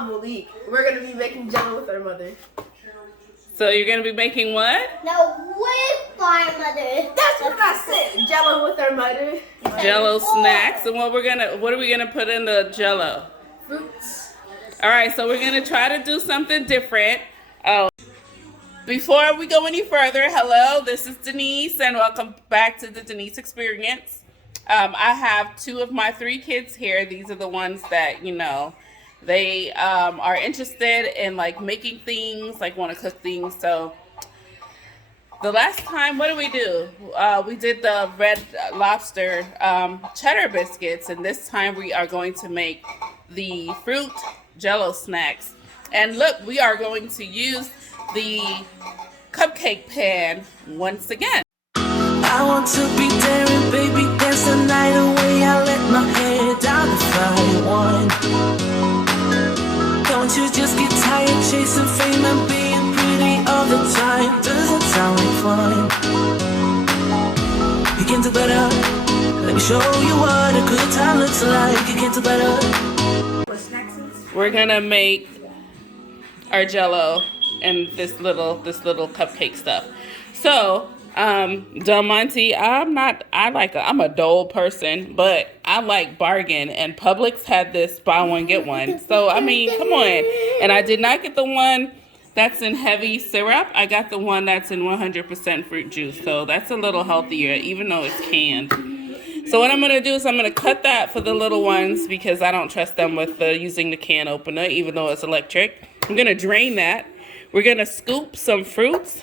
mom, Malik. We're gonna be making jello with our mother. So you're gonna be making what? No, with our mother. That's what I said. Jello with our mother. Jello snacks. And what are we gonna put in the jello? Fruits. All right, so we're gonna try to do something different. Oh, before we go any further, hello, this is Denise, and welcome back to the Denise Experience. I have 2 of my 3 kids here. These are the ones that, you know, they are interested in like making things, like want to cook things. So the last time, what did we do? We did the red lobster cheddar biscuits, and this time we are going to make the fruit jello snacks. And look, we are going to use the cupcake pan once again. I want to be daring, baby, dance the night away. I let my hair down if I want. Don't you just get tired chasing fame and being pretty all the time? Doesn't sound like fun. You can do better. Let me show you what a good time looks like. You can do better. What snacks is? We're gonna make our jello and this little cupcake stuff. So Del Monte, I'm a dull person, but I like bargain, and Publix had this buy one get one. So I mean, come on. And I did not get the one that's in heavy syrup. I got the one that's in 100% fruit juice. So that's a little healthier, even though it's canned. So what I'm gonna do is I'm gonna cut that for the little ones because I don't trust them with using the can opener, even though it's electric. I'm gonna drain that. We're gonna scoop some fruits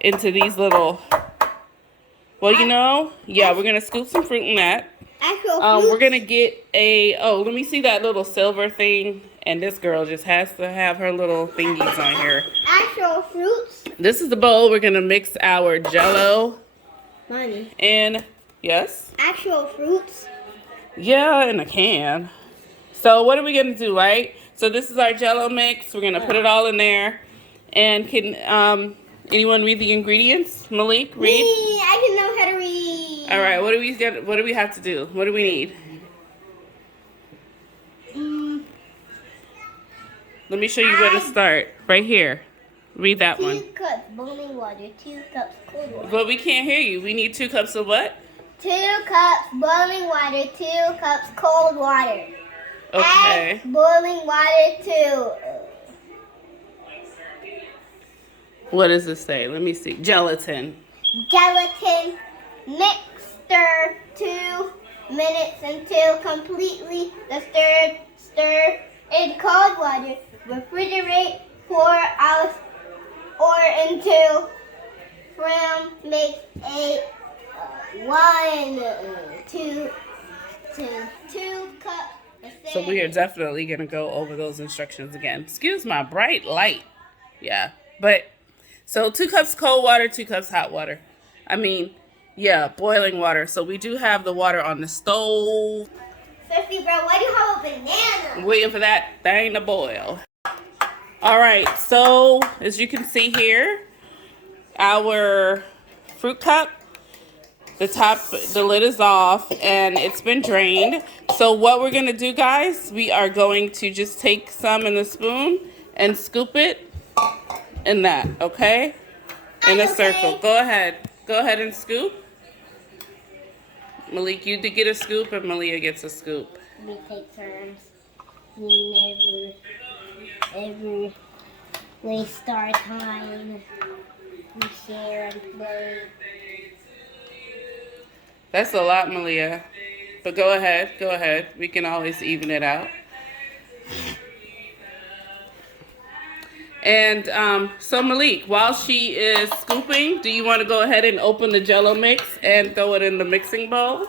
into these little, well, you know, yeah, we're gonna scoop some fruit in that. We're gonna get let me see that little silver thing. And this girl just has to have her little thingies on here. Actual fruits. This is the bowl. We're gonna mix our jello. Money. And yes. Actual fruits. Yeah, in a can. So what are we gonna do, right? So this is our jello mix. We're gonna put it all in there. And can anyone read the ingredients? Malik, read. Me, I can know how to read. All right. What do we have to do? What do we need? Let me show you where to start. Right here. Read that one. 2 cups boiling water, 2 cups cold water. But we can't hear you. We need 2 cups of what? 2 cups boiling water, 2 cups cold water. Okay. Add boiling water to What does this say? Let me see. Gelatin. gelatin. Mix, stir 2 minutes until completely stir in cold water. Refrigerate 4 hours or until from makes a 1 to 2 cups. So we are definitely going to go over those instructions again. Excuse my bright light. Yeah. But, so 2 cups cold water, 2 cups hot water. I mean, yeah, boiling water. So we do have the water on the stove. Thirsty, bro, why do you have a banana? Waiting for that thing to boil. All right, so as you can see here, our fruit cup, the lid is off and it's been drained. So what we're gonna do, guys, we are going to just take some in the spoon and scoop it in that, okay? In a circle. Go ahead and scoop. Malik, you did get a scoop and Malia gets a scoop. We take turns. We never waste our time. We share and play. That's a lot, Malia. But go ahead. We can always even it out. And so Malik, while she is scooping, do you want to go ahead and open the jello mix and throw it in the mixing bowl?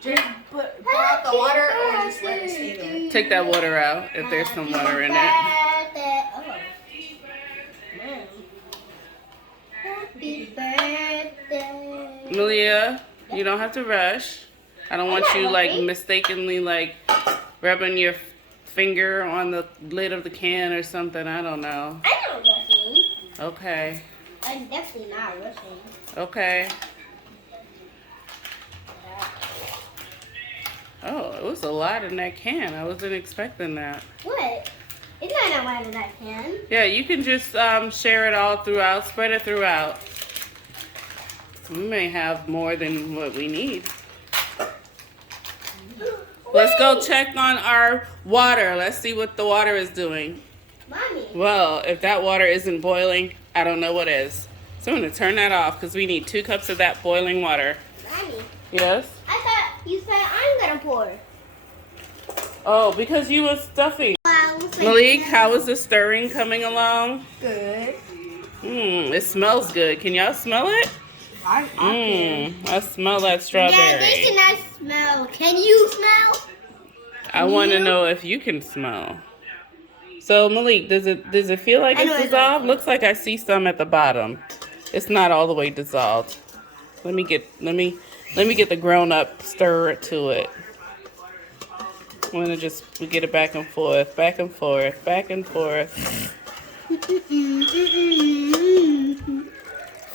Just put out the water or just let it stay there? Take that water out if there's some water in it. Happy birthday. Malia, you don't have to rush. I don't want you like mistakenly like rubbing your finger on the lid of the can or something. I don't know. I'm not rushing. Okay. I'm definitely not rushing. Okay. Oh, was a lot in that can. I wasn't expecting that. What? It's not a lot in that can. Yeah, you can just share it all throughout, spread it throughout. We may have more than what we need. Let's go check on our water. Let's see what the water is doing. Mommy. Well, if that water isn't boiling, I don't know what is. So I'm going to turn that off because we need 2 cups of that boiling water. Mommy. Yes? I thought you said I'm going to pour. Oh, because you was stuffing. Wow. Malik, how is the stirring coming along? Good. It smells good. Can y'all smell it? I smell that strawberry. Yeah, they cannot smell. Can you smell? I want to know if you can smell. So Malik, does it feel like it's dissolved? Looks like I see some at the bottom. It's not all the way dissolved. Let me get the grown up stir to it. I'm gonna we get it back and forth, back and forth, back and forth.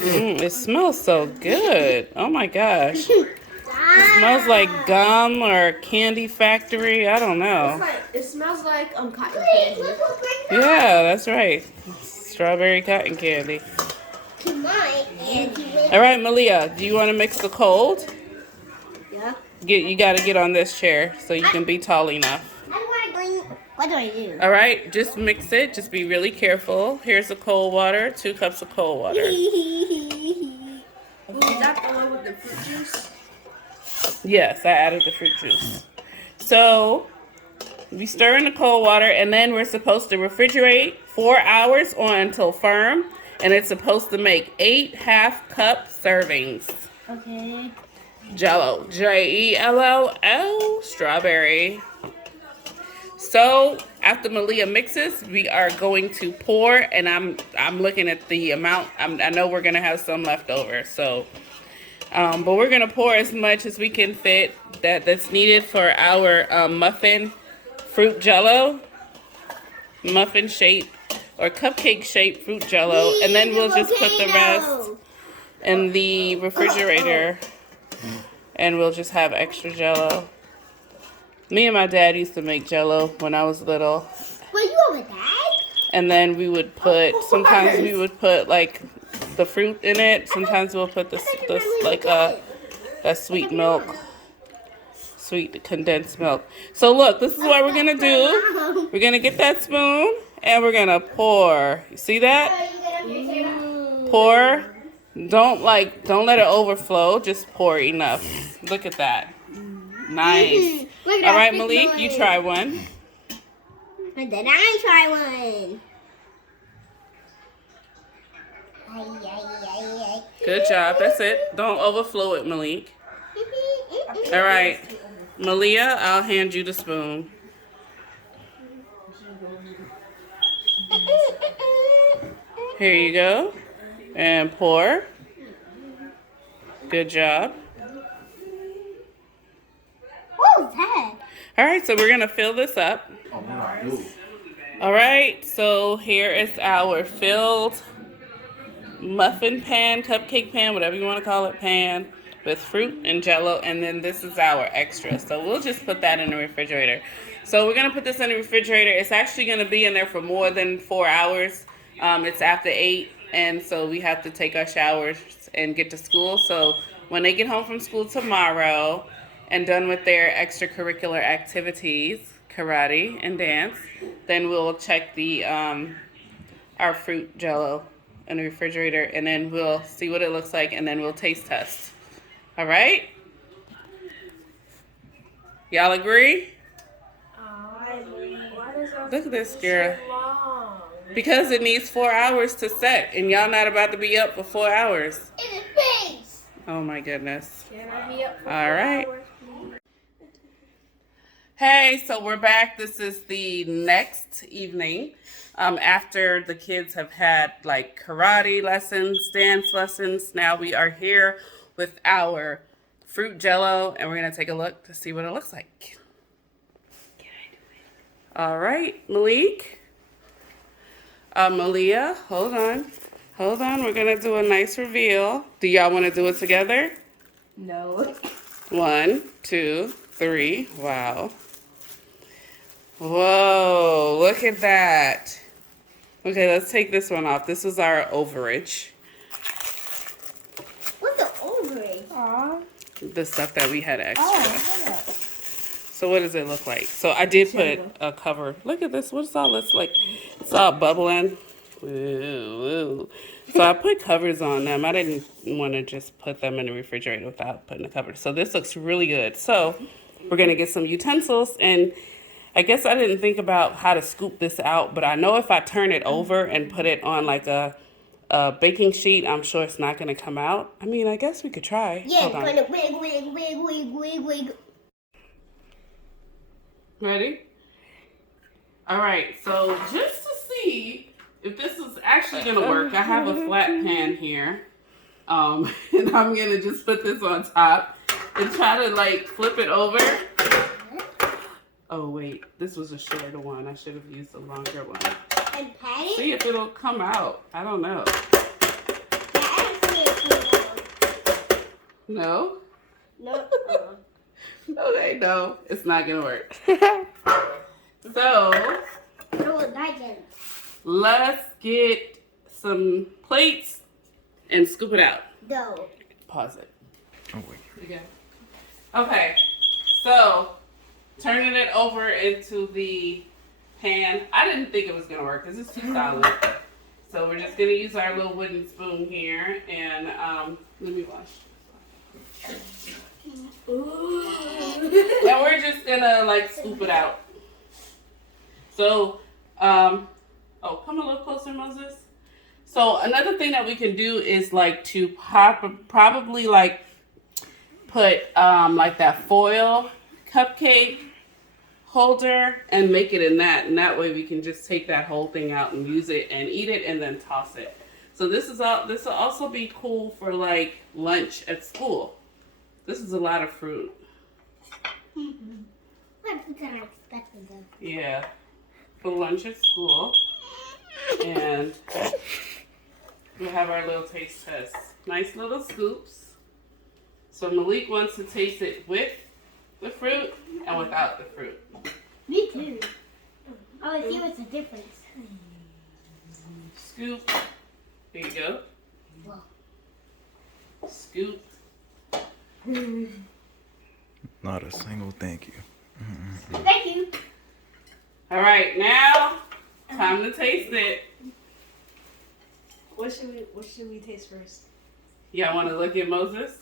It smells so good. Oh my gosh. It smells like gum or candy factory. I don't know. It smells like cotton candy. Yeah, that's right. Strawberry cotton candy. All right, Malia, do you want to mix the cold? Yeah. You got to get on this chair so you can be tall enough. What do I do? All right, just mix it. Just be really careful. Here's the cold water, 2 cups of cold water. Is that the one with the fruit juice? Yes, I added the fruit juice. So we stir in the cold water, and then we're supposed to refrigerate 4 hours on until firm, and it's supposed to make 8 half-cup servings. Okay. Jello, Jello, strawberry. So after Malia mixes, we are going to pour, and I'm looking at the amount. I know we're gonna have some left over, so. But we're gonna pour as much as we can fit that's needed for our muffin fruit jello, muffin shape or cupcake shape fruit jello, and then we'll just put the rest in the refrigerator, and we'll just have extra jello. Me and my dad used to make jello when I was little. Well, you have a dad? And then we would put, sometimes we would put like the fruit in it. Sometimes we'll put that sweet milk, sweet condensed milk. So look, this is what we're gonna do. We're gonna get that spoon and we're gonna pour. You see that? Pour. Don't let it overflow. Just pour enough. Look at that. Nice. All right, Malik, you try one. And then I try one. Good job. That's it. Don't overflow it, Malik. All right. Malia, I'll hand you the spoon. Here you go. And pour. Good job. What was that? All right, so we're going to fill this up. All right, so here is our filled muffin pan, cupcake pan, whatever you want to call it, pan with fruit and jello, and then this is our extra. So we'll just put that in the refrigerator. So we're going to put this in the refrigerator. It's actually going to be in there for more than 4 hours. It's after 8, and so we have to take our showers and get to school. So when they get home from school tomorrow and done with their extracurricular activities, karate and dance, then we'll check the our fruit jello in the refrigerator, and then we'll see what it looks like, and then we'll taste test. All right? Y'all agree? Look at this, girl. Because it needs 4 hours to set, and y'all not about to be up for 4 hours. In his face. Oh my goodness. Can I be up for All right. Hey, so we're back. This is the next evening after the kids have had like karate lessons, dance lessons. Now we are here with our fruit jello, and we're going to take a look to see what it looks like. All right, Malik. Malia, hold on. Hold on. We're going to do a nice reveal. Do y'all want to do it together? No. 1, 2, 3. Wow. Whoa, look at that. Okay, let's take this one off. This was our overage. What's the overage? Aw. The stuff that we had extra. Oh, look at that. So what does it look like? So I did put a cover. Look at this. What's all this like? It's all bubbling. Ooh, ooh. So I put covers on them. I didn't want to just put them in the refrigerator without putting a cover. So this looks really good. So we're going to get some utensils. And I guess I didn't think about how to scoop this out. But I know if I turn it over and put it on like a baking sheet, I'm sure it's not going to come out. I mean, I guess we could try. Yeah, Hold on. kind of wig. Ready? All right, so just to see if this is actually gonna work, I have a flat pan here. And I'm gonna just put this on top and try to like flip it over. Oh wait, this was a shorter one. I should have used a longer one. And pat it? See if it'll come out. I don't know. Yeah, I don't see it coming out. No? No. Okay, no, it's not gonna work. So, No, not yet. let's get some plates and scoop it out. No. Pause it. Oh, wait. You go. Okay, so turning it over into the pan. I didn't think it was gonna work because it's too solid. So we're just gonna use our little wooden spoon here and let me wash. And we're just gonna like scoop it out. So, oh, come a little closer, Moses. So another thing that we can do is like to probably like put like that foil cupcake holder and make it in that, and that way we can just take that whole thing out and use it and eat it and then toss it. So this will also be cool for like lunch at school. This is a lot of fruit. Yeah, for lunch at school. And we'll have our little taste test. Nice little scoops. So Malik wants to taste it with the fruit and without the fruit. Me too. I want to see what's the difference. Scoop. Here you go. Wow. Scoop. Not a single thank you. Thank you. All right, now time to taste it. What should we taste first? Y'all want to look at Moses?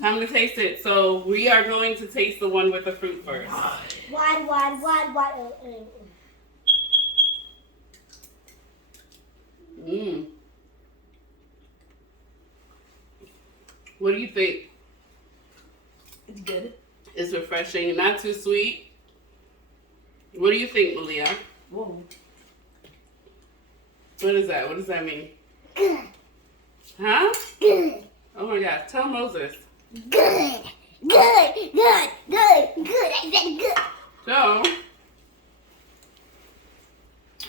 Time to taste it. So we are going to taste the one with the fruit first. Wide. Mmm. What do you think? It's good. It's refreshing, not too sweet. What do you think, Malia? Whoa. What is that? What does that mean? Good. Huh? Good. Oh my gosh, tell Moses. Good. I said good. So,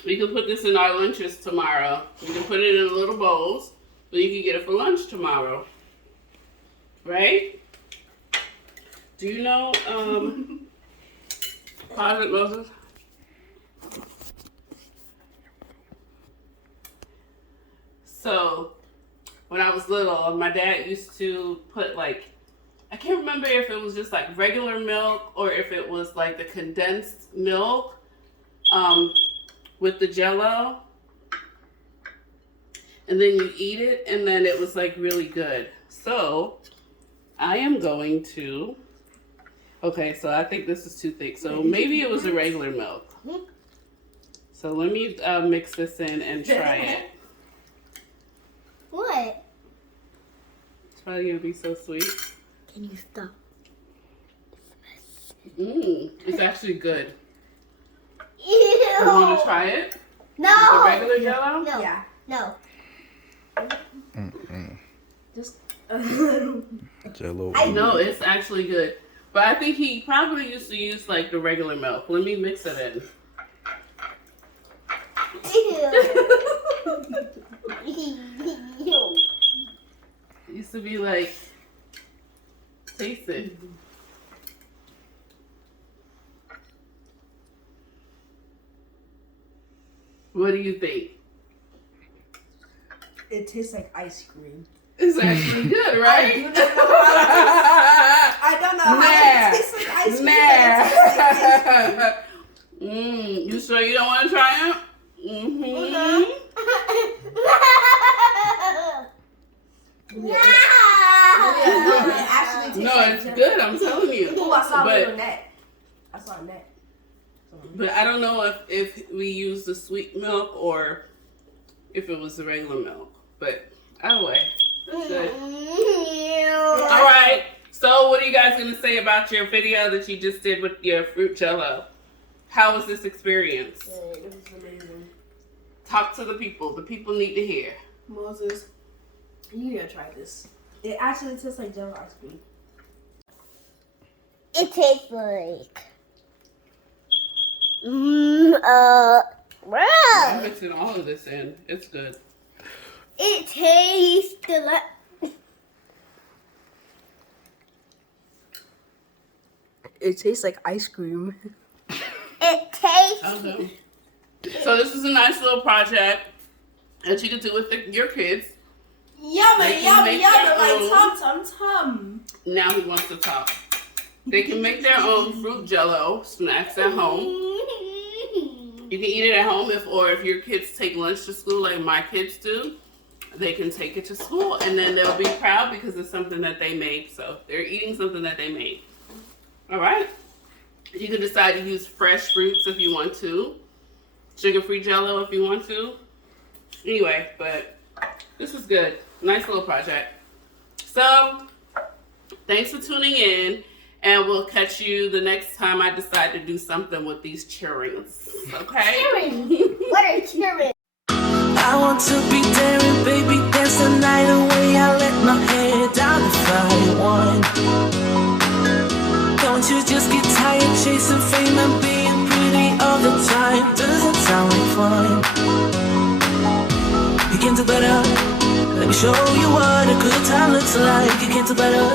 we can put this in our lunches tomorrow. We can put it in little bowls, so you can get it for lunch tomorrow. Right? Do you know, pause it, Moses. So, when I was little, my dad used to put like, I can't remember if it was just like regular milk or if it was like the condensed milk with the jello. And then you eat it and then it was like really good. So I am going to, okay, so I think this is too thick. So maybe it was a regular milk. So let me mix this in and try it. What? It's probably gonna be so sweet. Can you stop? It's actually good. Ew. You want to try it? No. The regular jello? No. Yeah. No. Just Jello. No, it's actually good. But I think he probably used to use like the regular milk. Let me mix it in. Ew. It used to be like, taste it. What do you think? It tastes like ice cream. It's actually good, right? I don't know how it tastes like ice cream. You sure you don't want to try it? No, it's good. I'm telling you. Oh, I saw a little net. I saw a net. But I don't know if we use the sweet milk or if it was the regular milk. But either way, it's good. All right. So what are you guys going to say about your video that you just did with your fruit jello? How was this experience? It was amazing. Talk to the people. The people need to hear. Moses, you gotta try this. It actually tastes like jello ice cream. It tastes like. I'm mixing all of this in. It's good. It tastes like. It tastes like ice cream. It tastes. Okay. So this is a nice little project that you can do with your kids. Yummy, yummy, make yummy, their like own. tum. Now he wants to talk. They can make their own fruit jello snacks at home. You can eat it at home if your kids take lunch to school like my kids do. They can take it to school and then they'll be proud because it's something that they made. So they're eating something that they made. All right. You can decide to use fresh fruits if you want to. Sugar-free jello if you want to. Anyway, but this is good. Nice little project. So, thanks for tuning in. And we'll catch you the next time I decide to do something with these cheerings. Okay? What are cheering? I want to be daring, baby, dance the night away. I let my hair down if I want. Don't you just get tired chasing fame and being pretty all the time? Doesn't sound like fun. You can do better. Let me show you what a good time looks like. You can do better.